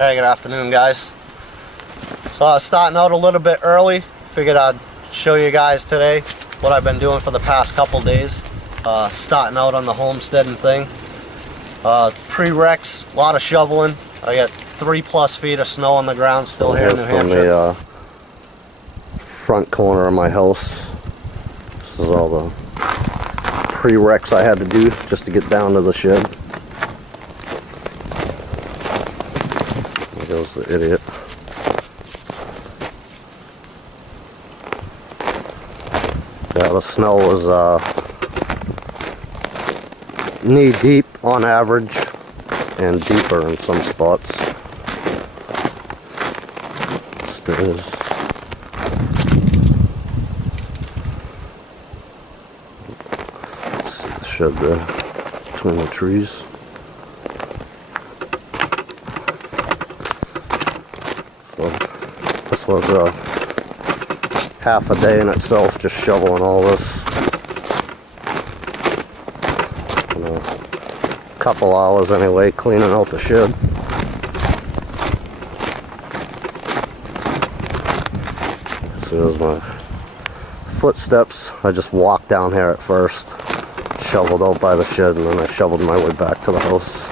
Hey, good afternoon, guys. So I was starting out a little bit early. Figured I'd show you guys today what I've been doing for the past couple days. Starting out on the homesteading thing. Prereqs, a lot of shoveling. I got 3+ feet of snow on the ground still here in New Hampshire. From the front corner of my house. This is all the prereqs I had to do just to get down to the shed. There goes the idiot. Yeah, the snow was knee deep on average and deeper in some spots. Still is. See the shed there between the trees. So this was half a day in itself, just shoveling all this. And a couple hours anyway, cleaning out the shed. So there's my footsteps. I just walked down here at first, shoveled out by the shed, and then I shoveled my way back to the house.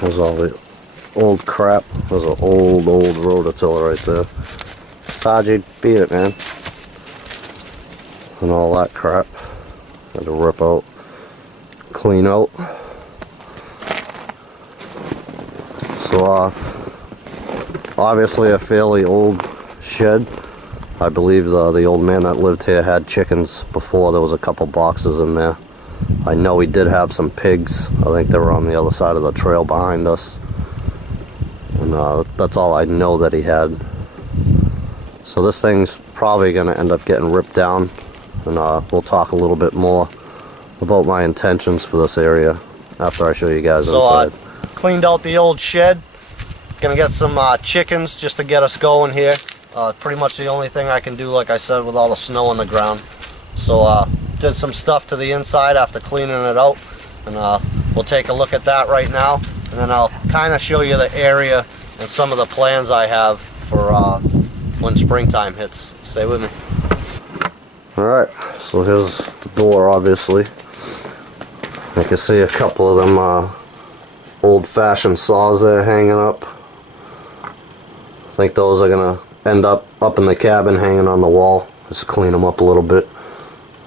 There's all the old crap. There's an old rototiller right there. Sajid, beat it, man. And all that crap. Had to rip out, clean out. So, obviously a fairly old shed. I believe the old man that lived here had chickens before. There was a couple boxes in there. I know he did have some pigs. I think they were on the other side of the trail behind us. And that's all I know that he had. So this thing's probably going to end up getting ripped down. And we'll talk a little bit more about my intentions for this area after I show you guys inside. Cleaned out the old shed. Gonna get some chickens just to get us going here. Pretty much the only thing I can do, like I said, with all the snow on the ground. So did some stuff to the inside after cleaning it out, and we'll take a look at that right now, and then I'll kind of show you the area and some of the plans I have for when springtime hits. Stay with me. Alright, so here's the door, obviously. I can see a couple of them old-fashioned saws there hanging up. I think those are going to end up in the cabin hanging on the wall. Just clean them up a little bit.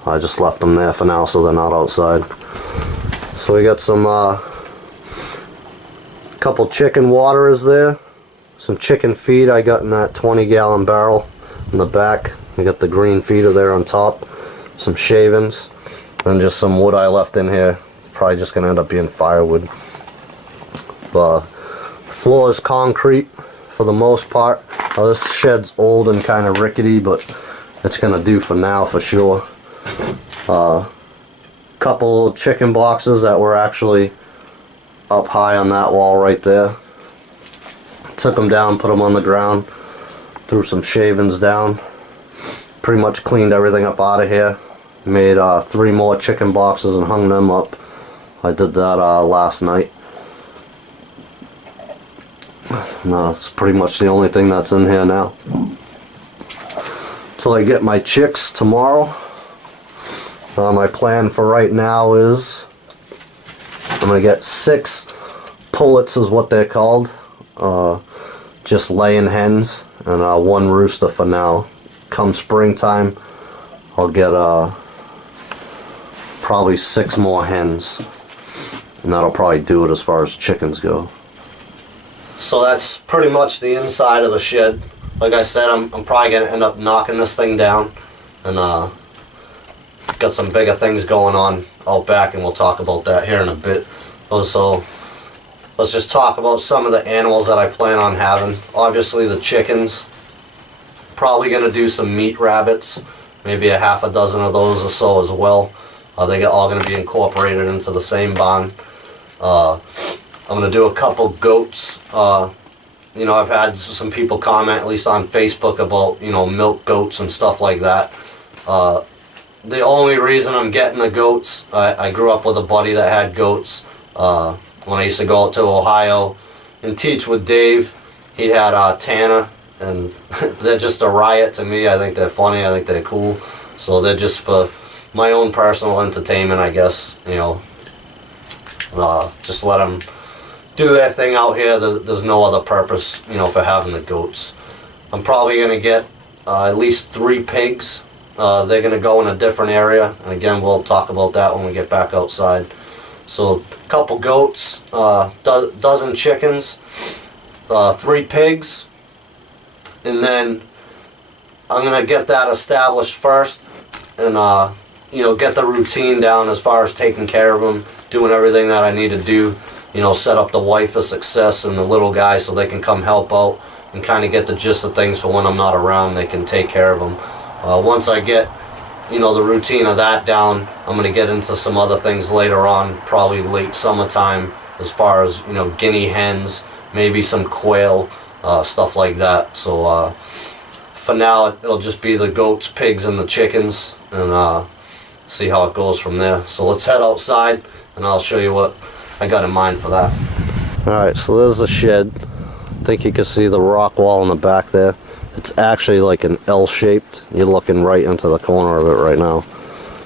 I just left them there for now so they're not outside. So we got some couple chicken waterers there. Some chicken feed I got in that 20-gallon barrel in the back. We got the green feeder there on top. Some shavings. And just some wood I left in here. Probably just going to end up being firewood. The floor is concrete for the most part. This shed's old and kind of rickety, but it's going to do for now for sure. Couple chicken boxes that were actually up high on that wall right there. Took them down, put them on the ground, threw some shavings down. Pretty much cleaned everything up out of here. Made 3 more chicken boxes and hung them up. I did that last night. No, it's pretty much the only thing that's in here now. Till I get my chicks tomorrow. My plan for right now is I'm going to get 6 pullets is what they're called. Just laying hens, and 1 rooster for now. Come springtime, I'll get probably 6 more hens. And that'll probably do it as far as chickens go. So that's pretty much the inside of the shed. Like I said, I'm probably going to end up knocking this thing down. And got some bigger things going on out back, and we'll talk about that here in a bit. So let's just talk about some of the animals that I plan on having. Obviously the chickens. Probably going to do some meat rabbits. Maybe a half a dozen of those or so as well. They're all going to be incorporated into the same barn. I'm going to do a couple goats you know, I've had some people comment, at least on Facebook, about, you know, milk goats and stuff like that. The only reason I'm getting the goats, I grew up with a buddy that had goats. When I used to go out to Ohio and teach with Dave, he had Tana, and they're just a riot to me. I think they're funny, I think they're cool. So they're just for my own personal entertainment, I guess, you know. Just let them do their thing out here. There's no other purpose, you know, for having the goats. I'm probably going to get at least 3 pigs. They're going to go in a different area, and again, we'll talk about that when we get back outside. So a couple goats, dozen chickens, 3 pigs, and then I'm going to get that established first, and you know, get the routine down as far as taking care of them, doing everything that I need to do, you know, set up the wife for success and the little guy so they can come help out and kind of get the gist of things for when I'm not around. They can take care of them. Once I get, you know, the routine of that down, I'm going to get into some other things later on, probably late summertime, as far as, you know, guinea hens, maybe some quail, stuff like that. So for now, it'll just be the goats, pigs, and the chickens, and see how it goes from there. So let's head outside, and I'll show you what I got in mind for that. Alright, so there's the shed. I think you can see the rock wall in the back there. It's actually like an L-shaped. You're looking right into the corner of it right now.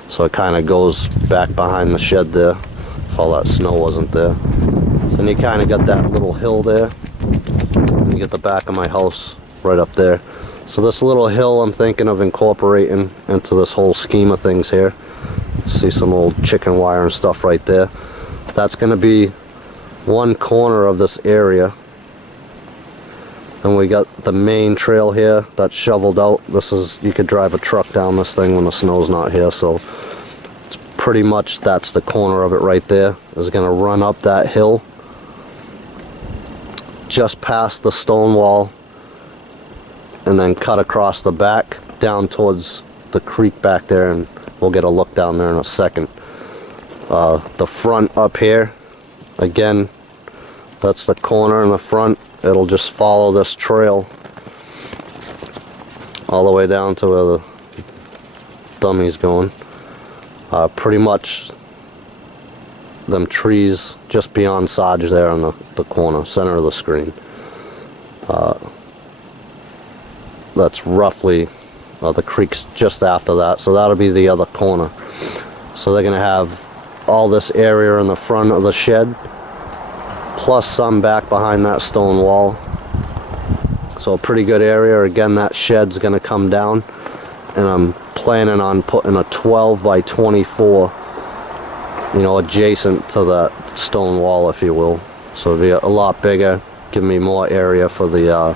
So it kind of goes back behind the shed there, if all that snow wasn't there. So then you kind of got that little hill there. And you get the back of my house right up there. So this little hill I'm thinking of incorporating into this whole scheme of things here. See some old chicken wire and stuff right there. That's going to be one corner of this area. Then we got the main trail here that's shoveled out. This is, you could drive a truck down this thing when the snow's not here, so it's pretty much, that's the corner of it right there. Is going to run up that hill just past the stone wall and then cut across the back down towards the creek back there, and we'll get a look down there in a second. The front up here, again, that's the corner in the front. It'll just follow this trail all the way down to where the dummy's going. Pretty much them trees just beyond Sarge there on the corner, center of the screen. That's roughly, the creek's just after that, so that'll be the other corner. So they're gonna have all this area in the front of the shed, plus some back behind that stone wall. So a pretty good area. Again, that shed's gonna come down, and I'm planning on putting a 12 by 24, you know, adjacent to that stone wall, if you will. So it'll be a lot bigger, give me more area for the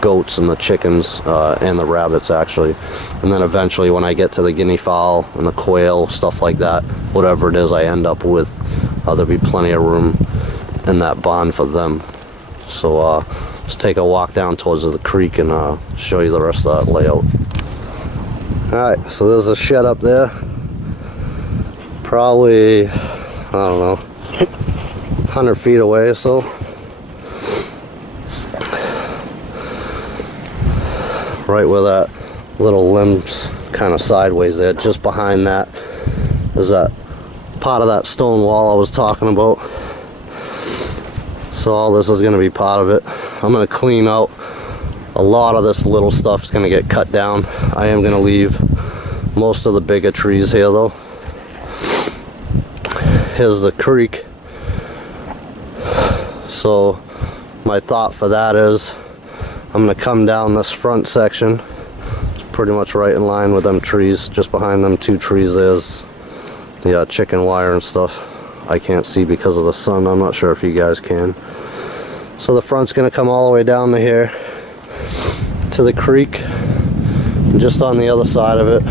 goats and the chickens, and the rabbits actually. And then eventually when I get to the guinea fowl and the quail, stuff like that, whatever it is I end up with, there'll be plenty of room in that barn for them. So let's take a walk down towards the creek and show you the rest of that layout. Alright, so there's a shed up there. Probably, I don't know, 100 feet away or so. Right where that little limb's kind of sideways there, just behind that is that part of that stone wall I was talking about. So all this is going to be part of it. I'm going to clean out a lot of this little stuff's going to get cut down. I am going to leave most of the bigger trees here though. Here's the creek. So my thought for that is I'm going to come down this front section. It's pretty much right in line with them trees. Just behind them 2 trees there's the chicken wire and stuff. I can't see because of the sun. I'm not sure if you guys can. So the front's going to come all the way down to here to the creek. And just on the other side of it,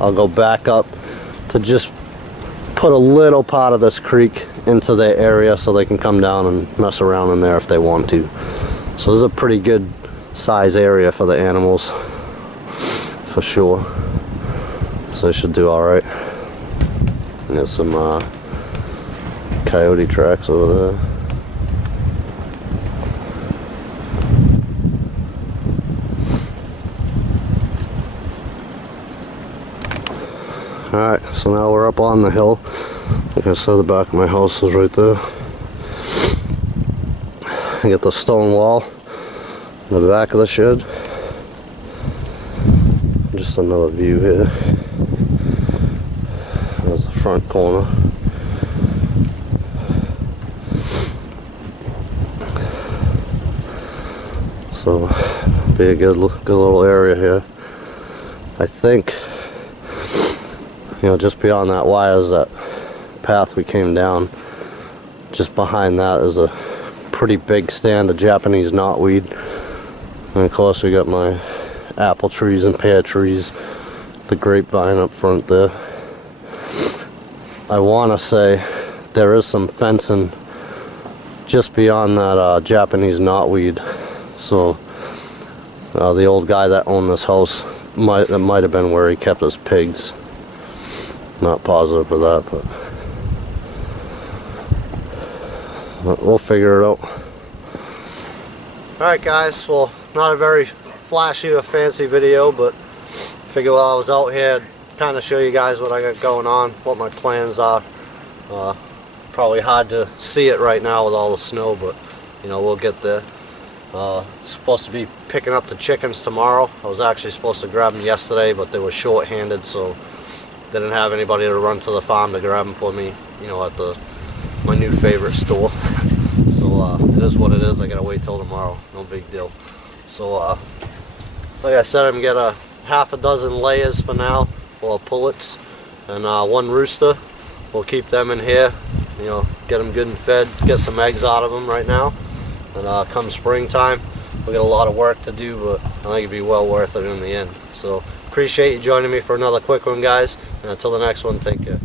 I'll go back up to just put a little part of this creek into their area so they can come down and mess around in there if they want to. So this is a pretty good size area for the animals, for sure. So they should do alright. There's some coyote tracks over there. Alright, so now we're up on the hill. Like I said, the back of my house is right there. I got the stone wall in the back of the shed. Just another view here. There's the front corner. So, be a good little area here. I think, you know, just beyond that wire is that path we came down. Just behind that is a pretty big stand of Japanese knotweed. And of course we got my apple trees and pear trees, the grapevine up front there. I want to say there is some fencing just beyond that Japanese knotweed. So the old guy that owned this house, that might have been where he kept his pigs. Not positive of that, but we'll figure it out. Alright guys, well, not a very flashy or fancy video, but figure while I was out here, I'd kind of show you guys what I got going on, what my plans are. Probably hard to see it right now with all the snow, but you know, we'll get there. Supposed to be picking up the chickens tomorrow. I was actually supposed to grab them yesterday, but they were short-handed, so didn't have anybody to run to the farm to grab them for me, you know, at my new favorite store. So it is what it is. I gotta wait till tomorrow. No big deal. So like I said, I'm gonna get half a dozen layers for now, or pullets, and one rooster. We'll keep them in here, you know, get them good and fed, get some eggs out of them right now. And come springtime, we got a lot of work to do, but I think it'd be well worth it in the end. So appreciate you joining me for another quick one, guys, and until the next one, take care.